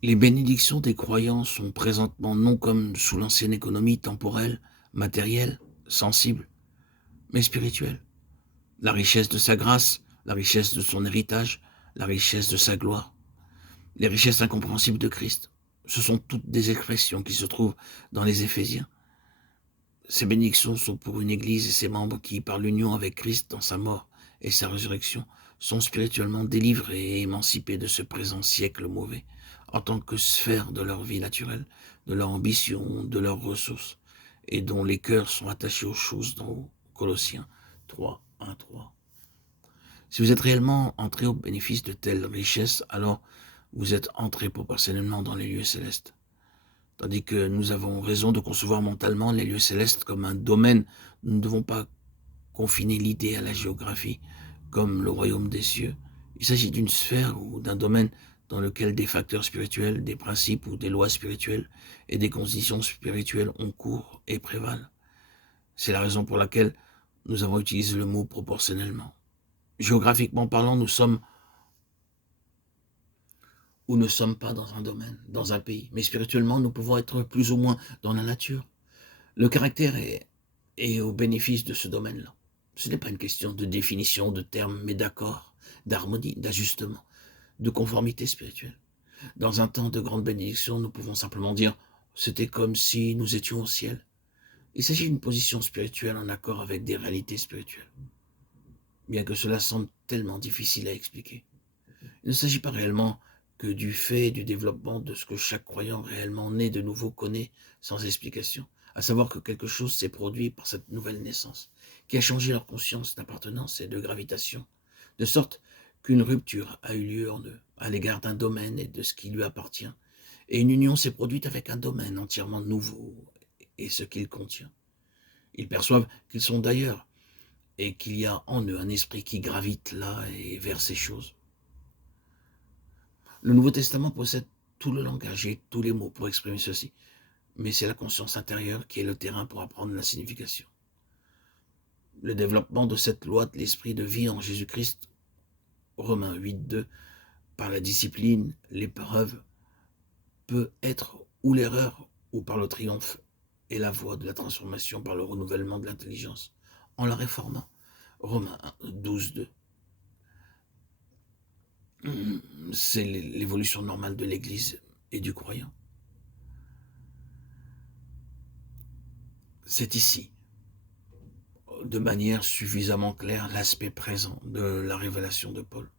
Les bénédictions des croyants sont présentement non comme sous l'ancienne économie temporelle, matérielle, sensible, mais spirituelle. La richesse de sa grâce, la richesse de son héritage, la richesse de sa gloire, les richesses incompréhensibles de Christ. Ce sont toutes des expressions qui se trouvent dans les Éphésiens. Ces bénédictions sont pour une Église et ses membres qui, par l'union avec Christ dans sa mort et sa résurrection, sont spirituellement délivrés et émancipés de ce présent siècle mauvais, en tant que sphère de leur vie naturelle, de leur ambition, de leurs ressources, et dont les cœurs sont attachés aux choses d'en haut. Colossiens 3, 1, 3. Si vous êtes réellement entré au bénéfice de telles richesses, alors vous êtes entré proportionnellement dans les lieux célestes. Tandis que nous avons raison de concevoir mentalement les lieux célestes comme un domaine, nous ne devons pas confiner l'idée à la géographie, comme le royaume des cieux. Il s'agit d'une sphère ou d'un domaine dans lequel des facteurs spirituels, des principes ou des lois spirituelles et des conditions spirituelles ont cours et prévalent. C'est la raison pour laquelle nous avons utilisé le mot proportionnellement. Géographiquement parlant, nous sommes ou ne sommes pas dans un domaine, dans un pays. Mais spirituellement, nous pouvons être plus ou moins dans la nature. Le caractère est au bénéfice de ce domaine-là. Ce n'est pas une question de définition de termes, mais d'accord, d'harmonie, d'ajustement, de conformité spirituelle. Dans un temps de grande bénédiction, nous pouvons simplement dire « c'était comme si nous étions au ciel ». Il s'agit d'une position spirituelle en accord avec des réalités spirituelles, bien que cela semble tellement difficile à expliquer. Il ne s'agit pas réellement que du fait du développement de ce que chaque croyant réellement né de nouveau connaît sans explication, à savoir que quelque chose s'est produit par cette nouvelle naissance, qui a changé leur conscience d'appartenance et de gravitation, de sorte qu'une rupture a eu lieu en eux, à l'égard d'un domaine et de ce qui lui appartient, et une union s'est produite avec un domaine entièrement nouveau et ce qu'il contient. Ils perçoivent qu'ils sont d'ailleurs, et qu'il y a en eux un esprit qui gravite là et vers ces choses. Le Nouveau Testament possède tout le langage et tous les mots pour exprimer ceci, mais c'est la conscience intérieure qui est le terrain pour apprendre la signification. Le développement de cette loi de l'esprit de vie en Jésus-Christ, Romains 8.2, par la discipline, l'épreuve, peut être ou l'erreur ou par le triomphe et la voie de la transformation par le renouvellement de l'intelligence, en la réformant, Romains 12.2. C'est l'évolution normale de l'Église et du croyant. C'est ici, de manière suffisamment claire, l'aspect présent de la révélation de Paul.